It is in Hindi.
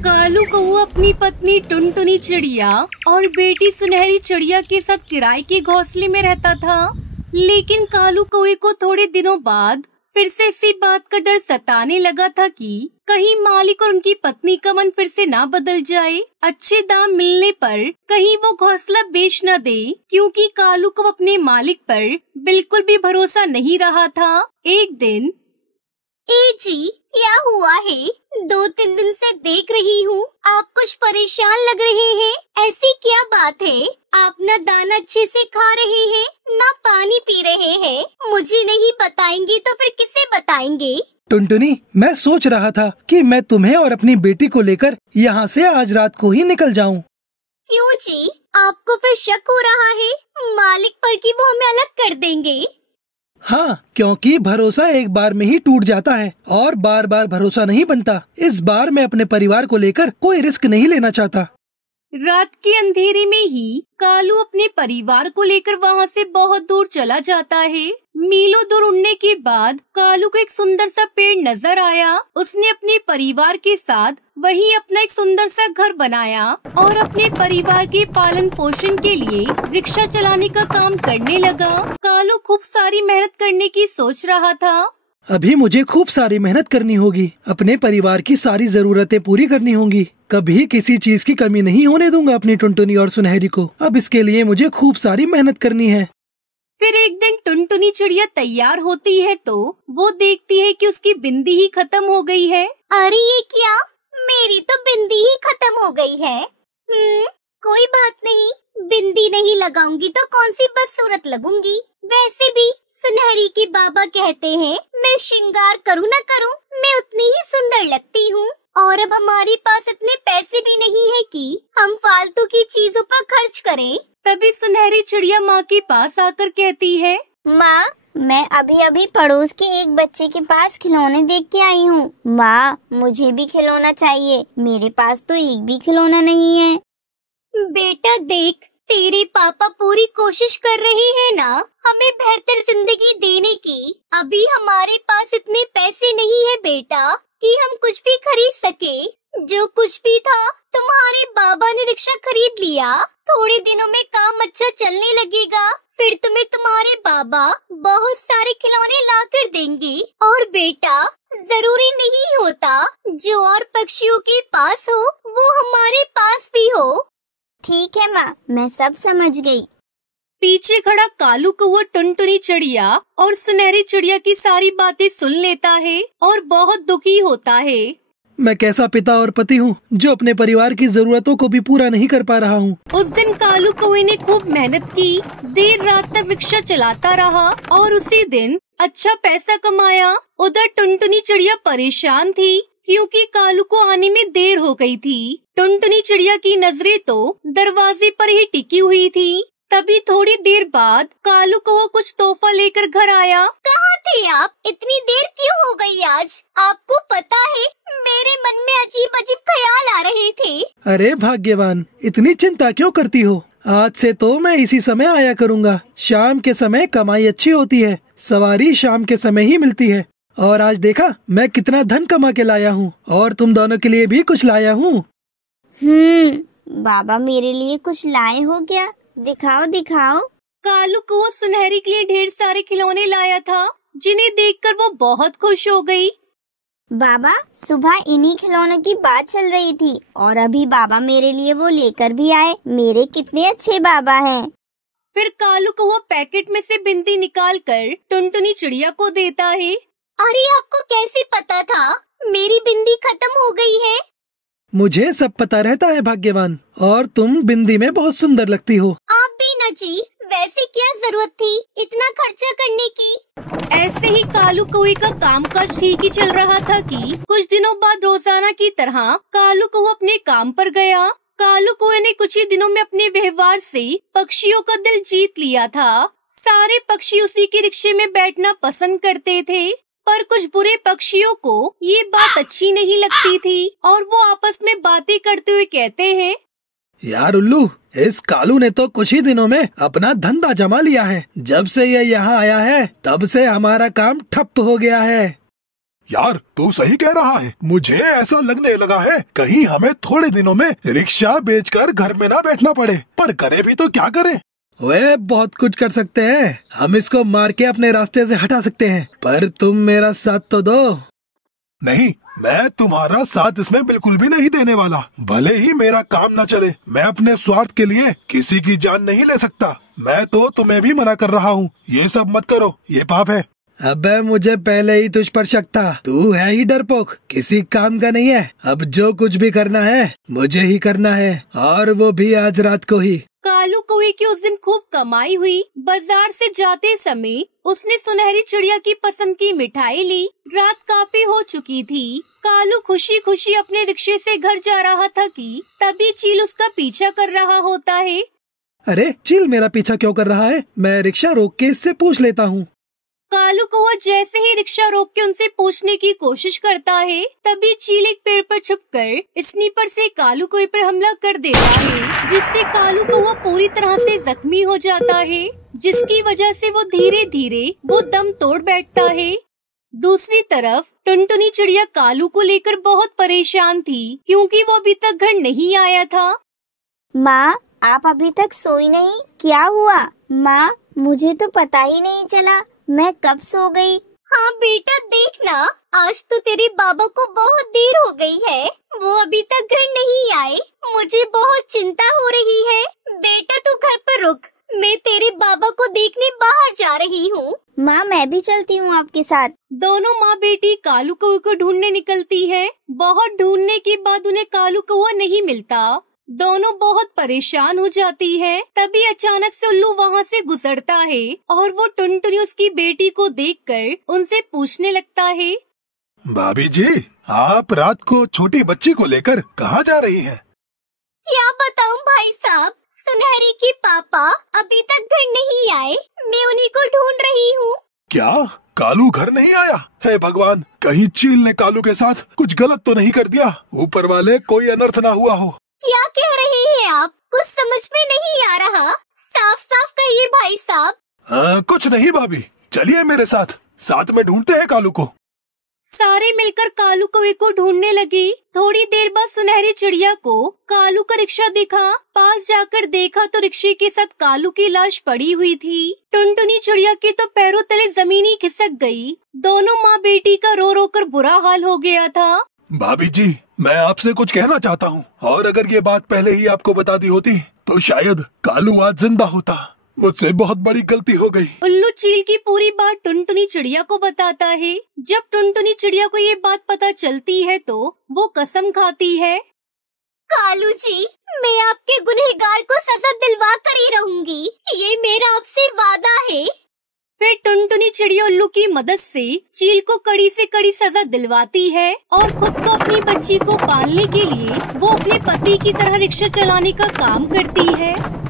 कालू कौआ अपनी पत्नी टुनटुनी चिड़िया और बेटी सुनहरी चिड़िया के साथ किराए के घोंसले में रहता था। लेकिन कालू कौए को थोड़े दिनों बाद फिर से इसी बात का डर सताने लगा था कि कहीं मालिक और उनकी पत्नी का मन फिर से ना बदल जाए। अच्छे दाम मिलने पर कहीं वो घोंसला बेच न दे, क्योंकि कालू को अपने मालिक पर बिल्कुल भी भरोसा नहीं रहा था। एक दिन, ए जी, क्या हुआ है? 2-3 दिन से देख रही हूँ आप कुछ परेशान लग रहे हैं। ऐसी क्या बात है? आप न दाना अच्छे से खा रहे हैं, न पानी पी रहे हैं। मुझे नहीं बताएंगे तो फिर किसे बताएंगे? टुनटुनी, मैं सोच रहा था कि मैं तुम्हें और अपनी बेटी को लेकर यहाँ से आज रात को ही निकल जाऊँ। क्यों जी? आपको फिर शक हो रहा है मालिक पर कि वो हमें अलग कर देंगे? हाँ, क्योंकि भरोसा एक बार में ही टूट जाता है और बार बार भरोसा नहीं बनता। इस बार मैं अपने परिवार को लेकर कोई रिस्क नहीं लेना चाहता। रात के अंधेरे में ही कालू अपने परिवार को लेकर वहाँ से बहुत दूर चला जाता है। मीलों दूर उड़ने के बाद कालू को एक सुंदर सा पेड़ नजर आया। उसने अपने परिवार के साथ वहीं अपना एक सुंदर सा घर बनाया और अपने परिवार के पालन पोषण के लिए रिक्शा चलाने का काम करने लगा। कालू खूब सारी मेहनत करने की सोच रहा था। अभी मुझे खूब सारी मेहनत करनी होगी, अपने परिवार की सारी जरूरतें पूरी करनी होंगी। कभी किसी चीज की कमी नहीं होने दूंगा अपनी टुनटुनी और सुनहरी को। अब इसके लिए मुझे खूब सारी मेहनत करनी है। फिर एक दिन टुनटुनी चिड़िया तैयार होती है तो वो देखती है कि उसकी बिंदी ही खत्म हो गई है। अरे ये क्या? मेरी तो बिंदी ही खत्म हो गई है। कोई बात नहीं, बिंदी नहीं लगाऊंगी तो कौन सी बदसूरत लगूंगी। वैसे भी सुनहरी के बाबा कहते हैं मैं श्रृंगार करूँ न करूँ, मैं उतनी ही सुंदर लगती हूँ। और अब हमारे पास इतने पैसे भी नहीं है कि हम फालतू की चीजों पर खर्च करें। तभी सुनहरी चिड़िया माँ के पास आकर कहती है, माँ, मैं अभी पड़ोस के एक बच्चे के पास खिलौने देख के आई हूँ। माँ, मुझे भी खिलौना चाहिए, मेरे पास तो एक भी खिलौना नहीं है। बेटा देख, तेरे पापा पूरी कोशिश कर रहे हैं ना हमें बेहतर जिंदगी देने की। अभी हमारे पास इतने पैसे नहीं है बेटा कि हम कुछ भी खरीद सके। जो कुछ भी था तुम्हारे बाबा ने रिक्शा खरीद लिया। थोड़े दिनों में काम अच्छा चलने लगेगा, फिर तुम्हें तुम्हारे बाबा बहुत सारे खिलौने ला कर देंगे। और बेटा, जरूरी नहीं होता जो और पक्षियों के पास हो वो हमारे पास भी हो। ठीक है माँ, मैं सब समझ गई। पीछे खड़ा कालू कौआ टुनटुनी चिड़िया और सुनहरी चिड़िया की सारी बातें सुन लेता है और बहुत दुखी होता है। मैं कैसा पिता और पति हूँ जो अपने परिवार की जरूरतों को भी पूरा नहीं कर पा रहा हूँ। उस दिन कालू कौए ने खूब मेहनत की, देर रात तक रिक्शा चलाता रहा और उसी दिन अच्छा पैसा कमाया। उधर टुनटुनी चिड़िया परेशान थी क्योंकि कालू को आने में देर हो गई थी। टुनटुनी चिड़िया की नजरें तो दरवाजे पर ही टिकी हुई थी। तभी थोड़ी देर बाद कालू को वो कुछ तोहफा लेकर घर आया। कहाँ थे आप? इतनी देर क्यों हो गई आज? आपको पता है मेरे मन में अजीब अजीब ख्याल आ रहे थे। अरे भाग्यवान, इतनी चिंता क्यों करती हो? आज से तो मैं इसी समय आया करूँगा। शाम के समय कमाई अच्छी होती है, सवारी शाम के समय ही मिलती है। और आज देखा मैं कितना धन कमा के लाया हूँ और तुम दोनों के लिए भी कुछ लाया हूँ। बाबा मेरे लिए कुछ लाए हो क्या? दिखाओ दिखाओ। कालू को सुनहरी के लिए ढेर सारे खिलौने लाया था, जिन्हें देखकर वो बहुत खुश हो गई। बाबा, सुबह इन्हीं खिलौनों की बात चल रही थी और अभी बाबा मेरे लिए वो लेकर भी आए। मेरे कितने अच्छे बाबा हैं। फिर कालू को वो पैकेट में से बिंदी निकाल कर टुनटुनी चिड़िया को देता है। अरे आपको कैसे पता था मेरी बिंदी खत्म हो गई है? मुझे सब पता रहता है भाग्यवान, और तुम बिंदी में बहुत सुंदर लगती हो। आप भी न जी, वैसे क्या जरूरत थी इतना खर्चा करने की? ऐसे ही कालू कौए का कामकाज ठीक ही चल रहा था कि कुछ दिनों बाद रोजाना की तरह कालू कौआ अपने काम पर गया। कालू कौए ने कुछ ही दिनों में अपने व्यवहार से पक्षियों का दिल जीत लिया था। सारे पक्षी उसी के रिक्शे में बैठना पसंद करते थे, पर कुछ बुरे पक्षियों को ये बात अच्छी नहीं लगती थी और वो आपस में बातें करते हुए कहते हैं, यार उल्लू, इस कालू ने तो कुछ ही दिनों में अपना धंधा जमा लिया है। जब से ये यहाँ आया है तब से हमारा काम ठप हो गया है। यार तू सही कह रहा है। मुझे ऐसा लगने लगा है कहीं हमें थोड़े दिनों में रिक्शा बेचकर घर में ना बैठना पड़े। पर करे भी तो क्या करें? वे बहुत कुछ कर सकते हैं। हम इसको मार के अपने रास्ते से हटा सकते हैं, पर तुम मेरा साथ तो दो। नहीं, मैं तुम्हारा साथ इसमें बिल्कुल भी नहीं देने वाला। भले ही मेरा काम न चले, मैं अपने स्वार्थ के लिए किसी की जान नहीं ले सकता। मैं तो तुम्हें भी मना कर रहा हूँ, ये सब मत करो, ये पाप है। अबे मुझे पहले ही तुझ पर शक था। तू है ही डरपोक, किसी काम का नहीं है। अब जो कुछ भी करना है मुझे ही करना है, और वो भी आज रात को ही। कालू कौवे की उस दिन खूब कमाई हुई। बाजार से जाते समय उसने सुनहरी चिड़िया की पसंद की मिठाई ली। रात काफी हो चुकी थी। कालू खुशी खुशी अपने रिक्शे से घर जा रहा था कि तभी चील उसका पीछा कर रहा होता है। अरे चील मेरा पीछा क्यों कर रहा है? मैं रिक्शा रोक के इससे पूछ लेता हूँ। कालू कौवा जैसे ही रिक्शा रोक के उनसे पूछने की कोशिश करता है, तभी चील एक पेड़ पर छुपकर स्नीपर से कालू कौवे पर हमला कर देता है, जिससे कालू कौवा पूरी तरह से जख्मी हो जाता है, जिसकी वजह से वो धीरे धीरे वो दम तोड़ बैठता है। दूसरी तरफ टुनटुनी चिड़िया कालू को लेकर बहुत परेशान थी, क्योंकि वो अभी तक घर नहीं आया था। माँ, आप अभी तक सोई नहीं? क्या हुआ? माँ, मुझे तो पता ही नहीं चला, मैं कब सो गई। हाँ बेटा, देखना आज तो तेरे बाबा को बहुत देर हो गई है, वो अभी तक घर नहीं आए। मुझे बहुत चिंता हो रही है। बेटा तू घर पर रुक, मैं तेरे बाबा को देखने बाहर जा रही हूँ। माँ, मैं भी चलती हूँ आपके साथ। दोनों माँ बेटी कालू कौवे को ढूंढने निकलती है। बहुत ढूंढने के बाद उन्हें कालू कौवा नहीं मिलता। दोनों बहुत परेशान हो जाती है। तभी अचानक से उल्लू वहाँ से गुजरता है और वो टुनटुनी उसकी बेटी को देखकर उनसे पूछने लगता है, भाभी जी, आप रात को छोटी बच्ची को लेकर कहाँ जा रही हैं? क्या बताऊँ भाई साहब, सुनहरी के पापा अभी तक घर नहीं आए, मैं उन्हीं को ढूंढ रही हूँ। क्या कालू घर नहीं आया? हे भगवान, कहीं चील ने कालू के साथ कुछ गलत तो नहीं कर दिया? ऊपर वाले कोई अनर्थ ना हुआ हो। क्या कह रहे हैं आप? कुछ समझ में नहीं आ रहा, साफ साफ कहिए भाई साहब। कुछ नहीं भाभी, चलिए मेरे साथ, साथ में ढूंढते हैं कालू को। सारे मिलकर कालू कौवे को ढूंढने लगी। थोड़ी देर बाद सुनहरी चिड़िया को कालू का रिक्शा दिखा। पास जाकर देखा तो रिक्शे के साथ कालू की लाश पड़ी हुई थी। टुनटुनी चिड़िया के तो पैरों तले जमीन ही खिसक गई। दोनों माँ बेटी का रो रो कर बुरा हाल हो गया था। भाभी जी, मैं आपसे कुछ कहना चाहता हूँ, और अगर ये बात पहले ही आपको बता दी होती तो शायद कालू आज जिंदा होता। मुझसे बहुत बड़ी गलती हो गई। उल्लू चील की पूरी बात टुनटुनी चिड़िया को बताता है। जब टुनटुनी चिड़िया को ये बात पता चलती है तो वो कसम खाती है, कालू जी, मैं आपके गुनहगार को सजा दिलवा कर ही रहूंगी, ये मेरा आपसे वादा है। फिर टुनटुनी चिड़िया उल्लू की मदद से चील को कड़ी से कड़ी सजा दिलवाती है और खुद को अपनी बच्ची को पालने के लिए वो अपने पति की तरह रिक्शा चलाने का काम करती है।